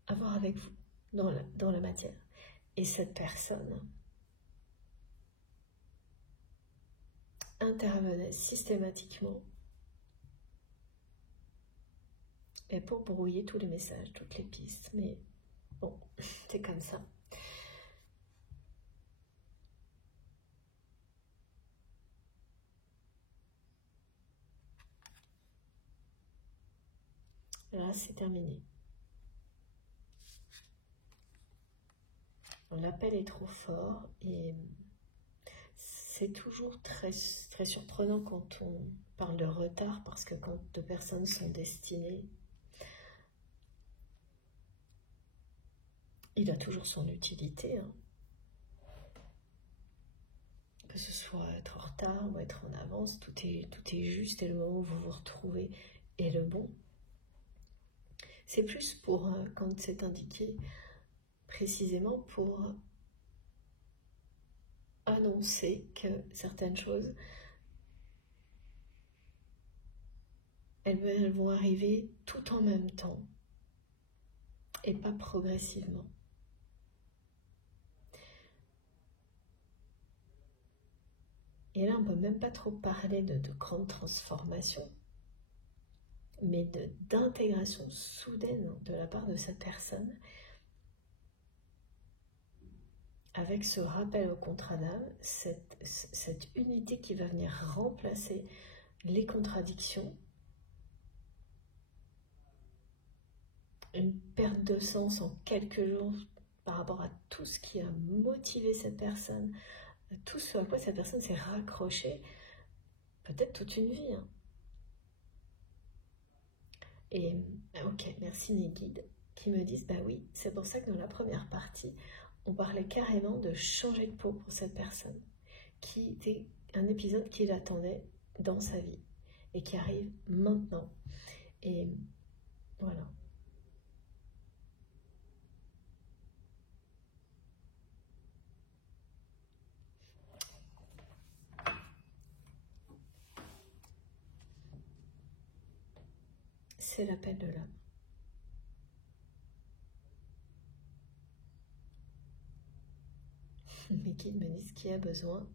à voir avec vous dans la matière. Et cette personne intervenait systématiquement et pour brouiller tous les messages, toutes les pistes. Mais bon, c'est comme ça. Là, c'est terminé. L'appel est trop fort et c'est toujours très, très surprenant quand on parle de retard parce que quand deux personnes sont destinées, il a toujours son utilité. Hein. Que ce soit être en retard ou être en avance, tout est juste et le moment où vous vous retrouvez est le bon. C'est plus pour, quand c'est indiqué, précisément pour annoncer que certaines choses, elles vont arriver tout en même temps et pas progressivement. Et là, on ne peut même pas trop parler de grande transformation, mais d'intégration soudaine de la part de cette personne, avec ce rappel au contrat d'âme, cette unité qui va venir remplacer les contradictions, une perte de sens en quelques jours par rapport à tout ce qui a motivé cette personne, tout ce à quoi cette personne s'est raccrochée, peut-être toute une vie. Hein. Et ok, merci mes guides qui me disent, bah oui, c'est pour ça que dans la première partie, on parlait carrément de changer de peau pour cette personne, qui était un épisode qu'il attendait dans sa vie et qui arrive maintenant. Et voilà. C'est l'appel de l'âme. Mes guides me disent qu'il y a besoin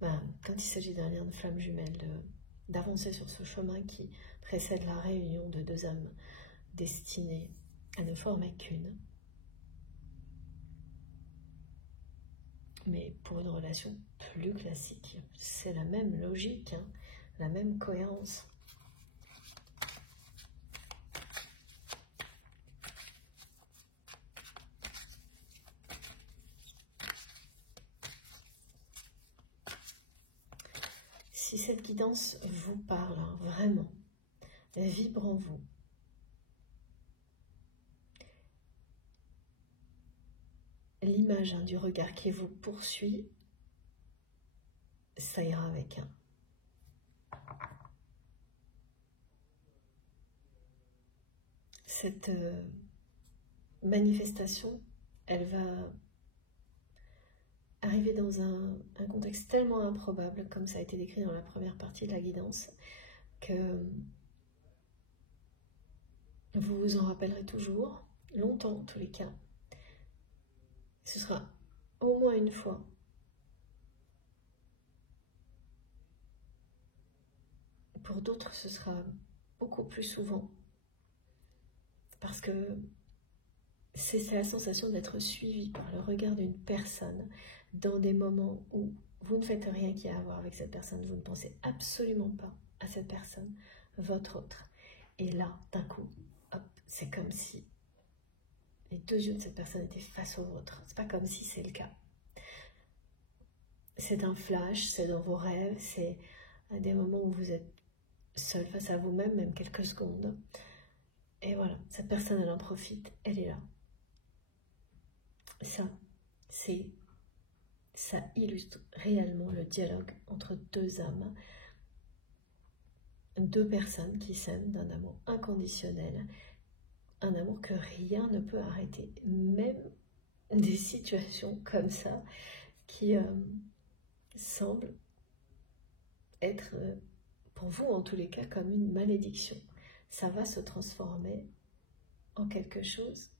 quand il s'agit d'un lien de flamme jumelle, d'avancer sur ce chemin qui précède la réunion de deux âmes destinées à ne former qu'une. Mais pour une relation plus classique, c'est la même logique, hein, la même cohérence. Si cette guidance vous parle, hein, vraiment, elle vibre en vous. l'image du regard qui vous poursuit, ça ira avec. Cette manifestation, elle va arriver dans un contexte tellement improbable, comme ça a été décrit dans la première partie de la guidance, que vous vous en rappellerez toujours, longtemps en tous les cas. Ce sera au moins une fois. Pour d'autres, ce sera beaucoup plus souvent. Parce que c'est la sensation d'être suivi par le regard d'une personne dans des moments où vous ne faites rien qui a à voir avec cette personne, vous ne pensez absolument pas à cette personne, votre autre. Et là, d'un coup, hop, c'est comme si les deux yeux de cette personne étaient face au vôtre. C'est pas comme si c'est le cas. C'est un flash, c'est dans vos rêves, c'est à des moments où vous êtes seul face à vous-même, même quelques secondes. Et voilà, cette personne, elle en profite, elle est là. Ça illustre réellement le dialogue entre deux âmes, deux personnes qui s'aiment d'un amour inconditionnel, un amour que rien ne peut arrêter, même des situations comme ça qui semblent être, pour vous en tous les cas, comme une malédiction. Ça va se transformer en quelque chose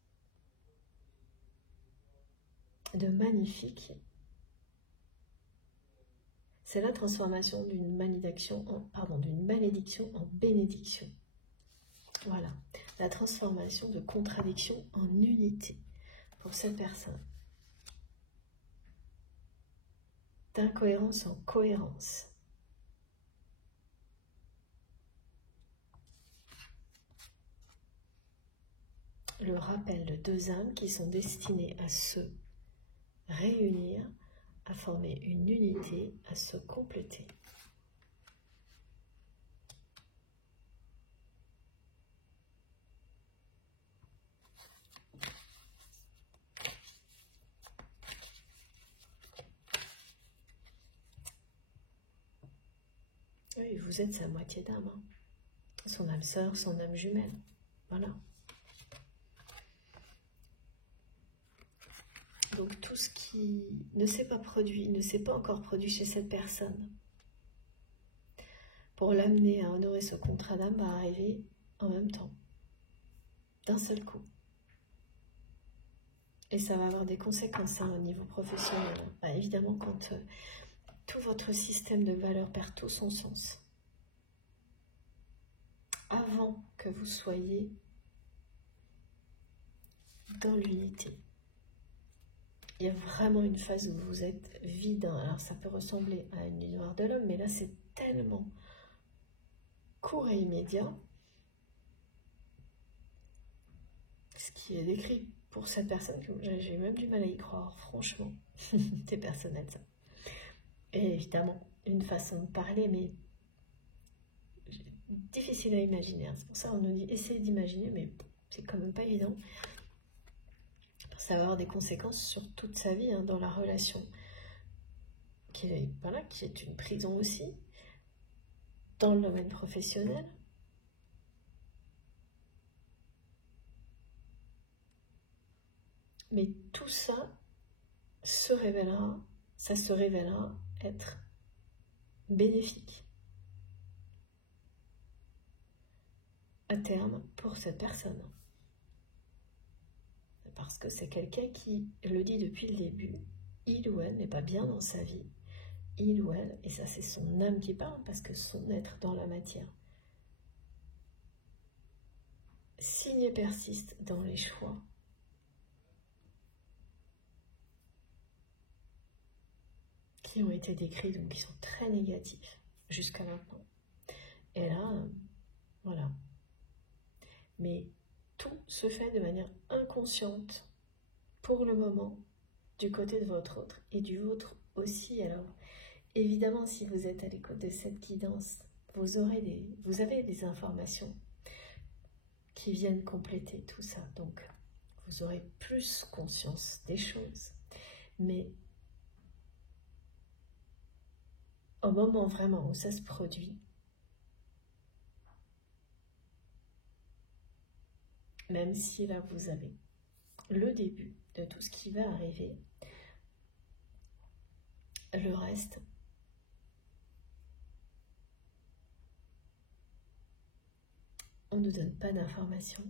de magnifique. C'est la transformation d'une malédiction en bénédiction. Voilà, la transformation de contradiction en unité pour cette personne. D'incohérence en cohérence. Le rappel de deux âmes qui sont destinées à se réunir, à former une unité, à se compléter. Oui, vous êtes sa moitié d'âme, hein. Son âme sœur, son âme jumelle. Voilà. Donc tout ce qui ne s'est pas produit, ne s'est pas encore produit chez cette personne, pour l'amener à honorer ce contrat d'âme, va arriver en même temps, d'un seul coup. Et ça va avoir des conséquences au niveau professionnel. Bah, évidemment, quand tout votre système de valeurs perd tout son sens, avant que vous soyez dans l'unité. Il y a vraiment une phase où vous êtes vide. Alors ça peut ressembler à une nuit noire de l'homme, mais là c'est tellement court et immédiat. Ce qui est décrit pour cette personne, que j'ai même du mal à y croire, franchement. C'est personnel ça. Et évidemment, une façon de parler, mais difficile à imaginer. C'est pour ça qu'on nous dit essayez d'imaginer, mais c'est quand même pas évident. Ça va avoir des conséquences sur toute sa vie, hein, dans la relation, qui est une prison aussi, dans le domaine professionnel. Mais tout ça se révélera être bénéfique à terme pour cette personne. Parce que c'est quelqu'un qui le dit depuis le début, il ou elle n'est pas bien dans sa vie, il ou elle, et ça c'est son âme qui parle, parce que son être dans la matière signe et persiste dans les choix qui ont été décrits, donc qui sont très négatifs jusqu'à maintenant. Et là, voilà. Mais tout se fait de manière inconsciente pour le moment du côté de votre autre et du vôtre aussi. Alors évidemment, si vous êtes à l'écoute de cette guidance, vous avez des informations qui viennent compléter tout ça. Donc vous aurez plus conscience des choses. Mais au moment vraiment où ça se produit, même si là vous avez le début de tout ce qui va arriver, le reste, on ne nous donne pas d'informations,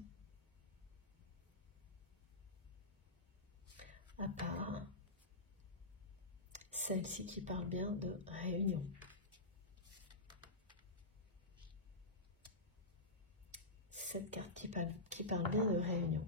à part celle-ci qui parle bien de réunion. Cette carte qui parle bien de réunion.